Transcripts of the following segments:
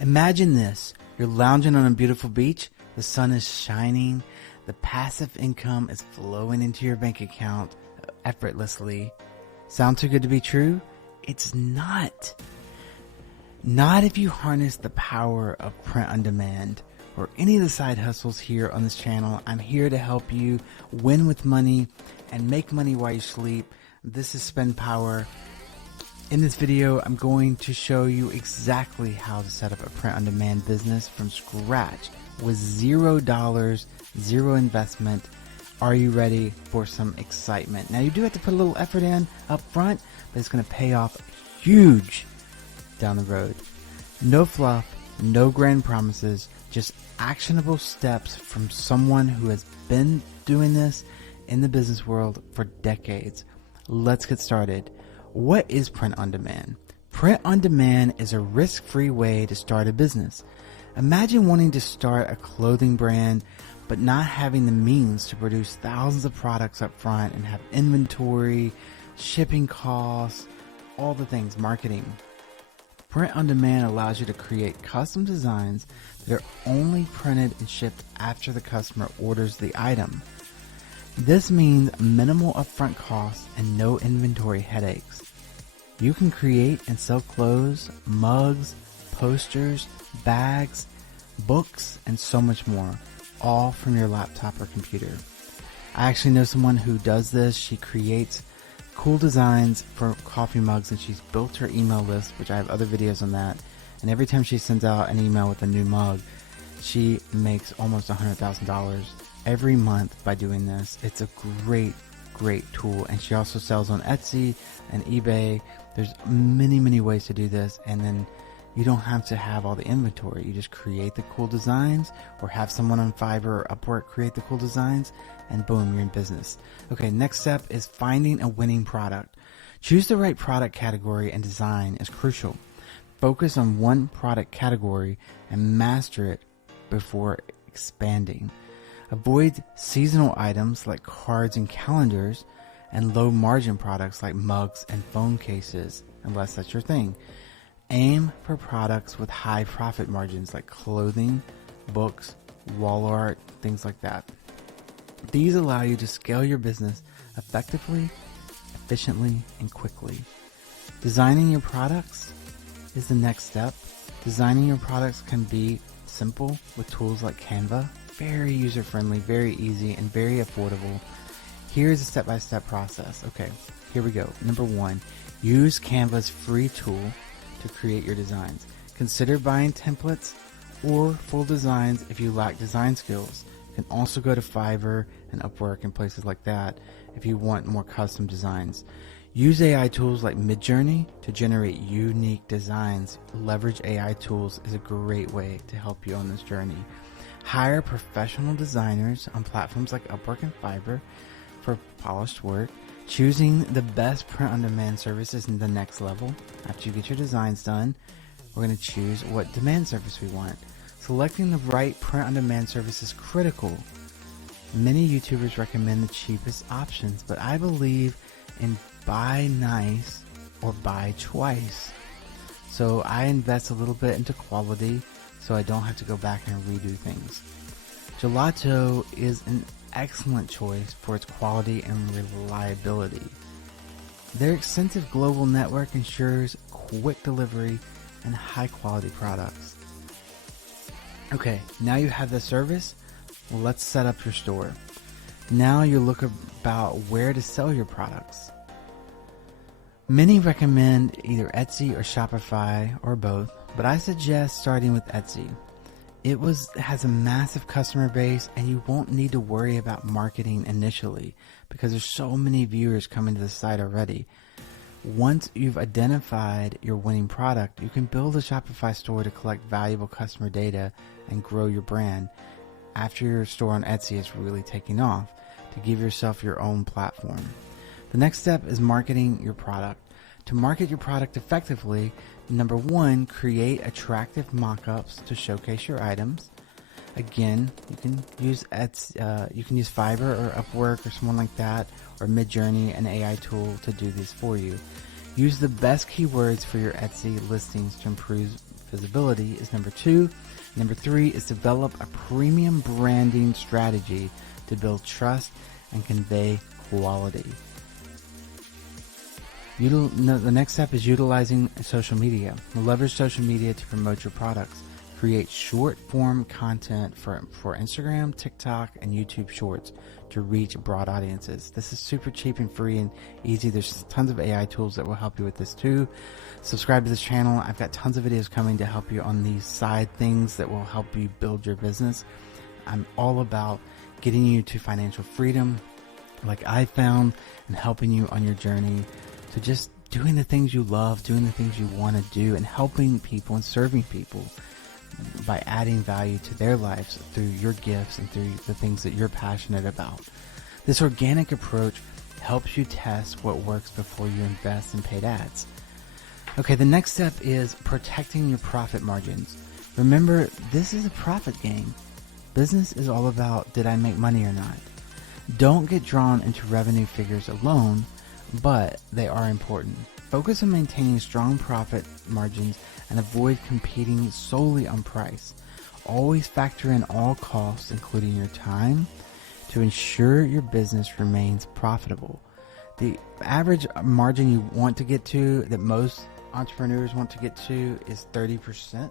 Imagine this. You're lounging on a beautiful beach. The sun is shining. The passive income is flowing into your bank account effortlessly. Sound too good to be true? It's not. Not if you harness the power of print on demand or any of the side hustles here on this channel. I'm here to help you win with money and make money while you sleep. This is Spend Power. In this video, I'm going to show you exactly how to set up a print on demand business from scratch with $0, zero investment. Are you ready for some excitement? Now, you do have to put a little effort in up front, but it's going to pay off huge down the road. No fluff, no grand promises, just actionable steps from someone who has been doing this in the business world for decades. Let's get started. What is print on demand? Print on demand is a risk-free way to start a business. Imagine wanting to start a clothing brand but not having the means to produce thousands of products up front and have inventory, shipping costs, all the things, marketing. Print on demand allows you to create custom designs that are only printed and shipped after the customer orders the item. This means minimal upfront costs and no inventory headaches. You can create and sell clothes, mugs, posters, bags, books, and so much more, all from your laptop or computer. I actually know someone who does this. She creates cool designs for coffee mugs, and she's built her email list, which I have other videos on that. And every time she sends out an email with a new mug, she makes almost $100,000 every month by doing this. It's a great tool. And she also sells on Etsy and eBay. There's many ways to do this, and then you don't have to have all the inventory. You just create the cool designs or have someone on Fiverr or Upwork create the cool designs, and boom, you're in business. Okay, next step is finding a winning product. Choose the right product category and design is crucial. Focus on one product category and master it before expanding. Avoid seasonal items like cards and calendars and low margin products like mugs and phone cases, unless that's your thing. Aim for products with high profit margins like clothing, books, wall art, things like that. These allow you to scale your business effectively, efficiently, and quickly. Designing your products is the next step. Designing your products can be simple with tools like Canva. Very user-friendly, very easy, and very affordable. Here's a step-by-step process. Okay, here we go. Number 1, use Canva's free tool to create your designs. Consider buying templates or full designs if you lack design skills. You can also go to Fiverr and Upwork and places like that if you want more custom designs. Use AI tools like Midjourney to generate unique designs. Leverage AI tools is a great way to help you on this journey. Hire professional designers on platforms like Upwork and Fiverr for polished work. Choosing the best print-on-demand service is the next level. After you get your designs done, we're going to choose what demand service we want. Selecting the right print-on-demand service is critical. Many YouTubers recommend the cheapest options, but I believe in buy nice or buy twice. So I invest a little bit into quality so I don't have to go back and redo things. Gelato is an excellent choice for its quality and reliability. Their extensive global network ensures quick delivery and high quality products. Okay, now you have the service. Well, let's set up your store. Now you look about where to sell your products. Many recommend either Etsy or Shopify or both, but I suggest starting with Etsy. It has a massive customer base, and you won't need to worry about marketing initially because there's so many viewers coming to the site already. Once you've identified your winning product, you can build a Shopify store to collect valuable customer data and grow your brand after your store on Etsy is really taking off, to give yourself your own platform. The next step is marketing your product. To market your product effectively, number 1, create attractive mock-ups to showcase your items. Again, you can use Fiverr or Upwork or someone like that, or Midjourney, an AI tool, to do this for you. Use the best keywords for your Etsy listings to improve Visibility is number 2. Number 3 is develop a premium branding strategy to build trust and convey quality. The next step is utilizing social media. Leverage social media to promote your products. Create short-form content for Instagram, TikTok, and YouTube Shorts to reach broad audiences. This is super cheap and free and easy. There's tons of AI tools that will help you with this too. Subscribe to this channel. I've got tons of videos coming to help you on these side things that will help you build your business. I'm all about getting you to financial freedom like I found and helping you on your journey to just doing the things you love, doing the things you want to do, and helping people and serving people by adding value to their lives through your gifts and through the things that you're passionate about. This organic approach helps you test what works before you invest in paid ads. Okay, the next step is protecting your profit margins. Remember, this is a profit game. Business is all about, did I make money or not? Don't get drawn into revenue figures alone, but they are important. Focus on maintaining strong profit margins and avoid competing solely on price. Always factor in all costs, including your time, to ensure your business remains profitable. The average margin you want to get to, that most entrepreneurs want to get to, is 30%. So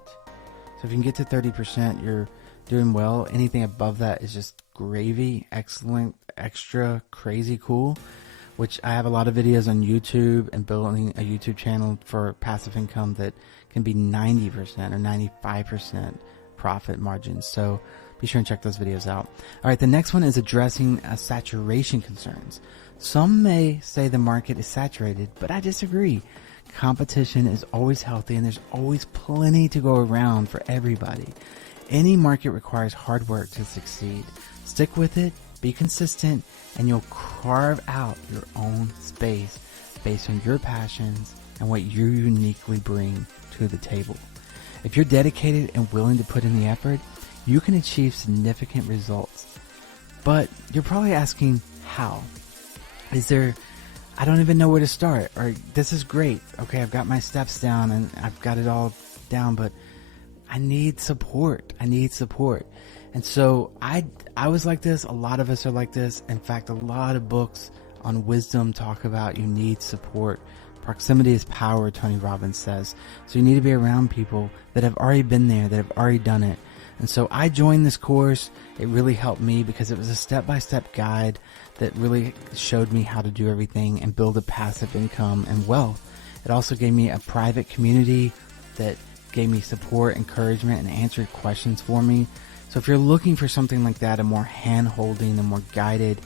if you can get to 30%, you're doing well. Anything above that is just gravy, excellent, extra, crazy cool. Which I have a lot of videos on YouTube and building a YouTube channel for passive income that can be 90% or 95% profit margins. So be sure and check those videos out. All right, the next one is addressing saturation concerns. Some may say the market is saturated, but I disagree. Competition is always healthy and there's always plenty to go around for everybody. Any market requires hard work to succeed. Stick with it. Be consistent, and you'll carve out your own space based on your passions and what you uniquely bring to the table. If you're dedicated and willing to put in the effort, you can achieve significant results. But you're probably asking, how? I don't even know where to start, or this is great. Okay, I've got my steps down and I've got it all down, but I need support. And so I was like this. A lot of us are like this. In fact, a lot of books on wisdom talk about you need support. Proximity is power, Tony Robbins says. So you need to be around people that have already been there, that have already done it. And so I joined this course. It really helped me because it was a step-by-step guide that really showed me how to do everything and build a passive income and wealth. It also gave me a private community that gave me support, encouragement, and answered questions for me. So if you're looking for something like that, a more hand-holding, a more guided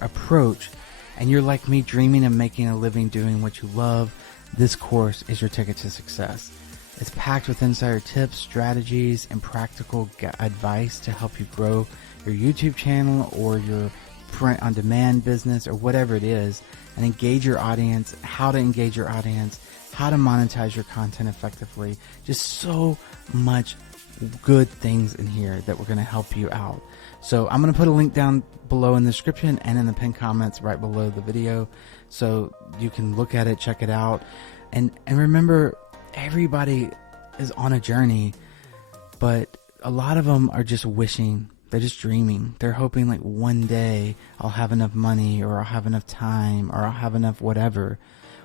approach, and you're like me dreaming of making a living doing what you love, this course is your ticket to success. It's packed with insider tips, strategies, and practical advice to help you grow your YouTube channel or your print-on-demand business or whatever it is, and engage your audience, how to engage your audience, how to monetize your content effectively. Just so much good things in here that we're going to help you out. So I'm going to put a link down below in the description and in the pinned comments right below the video so you can look at it, check it out. And remember, everybody is on a journey, but a lot of them are just wishing, they're just dreaming. They're hoping like one day I'll have enough money, or I'll have enough time, or I'll have enough whatever.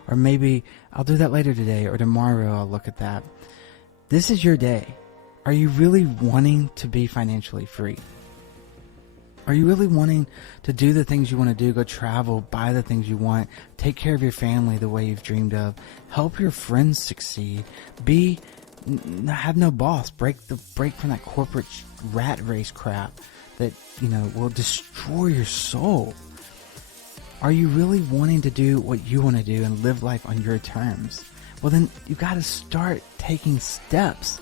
Or maybe I'll do that later today, or tomorrow I'll look at that. This is your day. Are you really wanting to be financially free? Are you really wanting to do the things you want to do, go travel, buy the things you want, take care of your family the way you've dreamed of, help your friends succeed, have no boss, break from that corporate rat race crap that, will destroy your soul? Are you really wanting to do what you want to do and live life on your terms? Well, then you got to start taking steps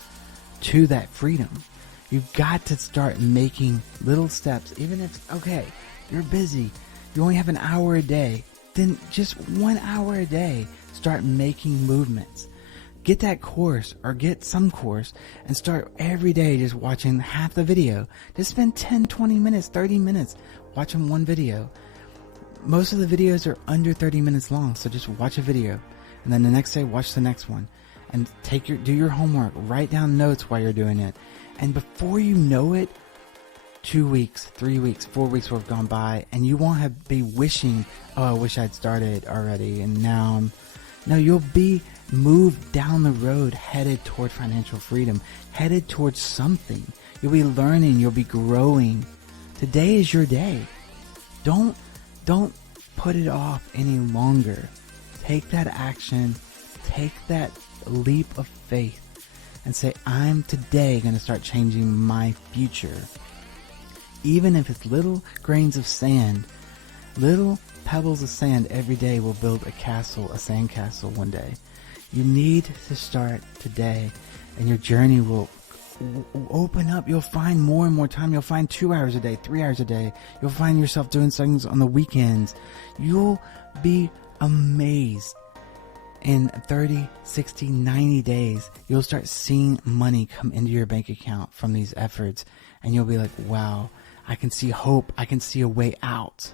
to that freedom. You've got to start making little steps. Even if, okay, you're busy, you only have an hour a day, then just 1 hour a day, start making movements. Get that course or get some course and start every day just watching half the video. Just spend 10, 20 minutes, 30 minutes watching one video. Most of the videos are under 30 minutes long, so just watch a video. And then the next day, watch the next one. and do your homework, write down notes while you're doing it. And before you know it, 2 weeks, 3 weeks, 4 weeks will have gone by, and you won't be wishing, oh, I wish I'd started already, and now no, you'll be moved down the road headed toward financial freedom, headed towards something. You'll be learning, you'll be growing. Today is your day. Don't put it off any longer. Take that action, take that leap of faith, and say, I'm today going to start changing my future. Even if it's little grains of sand, little pebbles of sand every day will build a castle, a sand castle one day. You need to start today, and your journey will open up. You'll find more and more time. You'll find 2 hours a day, 3 hours a day. You'll find yourself doing things on the weekends. You'll be amazed. In 30, 60, 90 days, you'll start seeing money come into your bank account from these efforts, and you'll be like, wow, I can see hope. I can see a way out.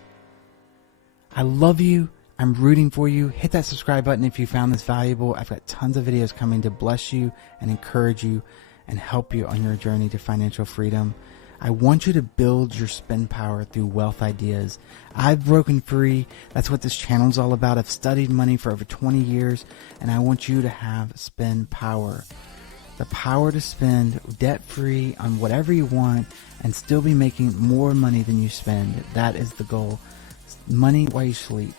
I love you. I'm rooting for you. Hit that subscribe button if you found this valuable. I've got tons of videos coming to bless you and encourage you and help you on your journey to financial freedom. I want you to build your spend power through wealth ideas. I've broken free. That's what this channel is all about. I've studied money for over 20 years, and I want you to have spend power. The power to spend debt-free on whatever you want and still be making more money than you spend. That is the goal. Money while you sleep.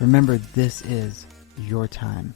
Remember, this is your time.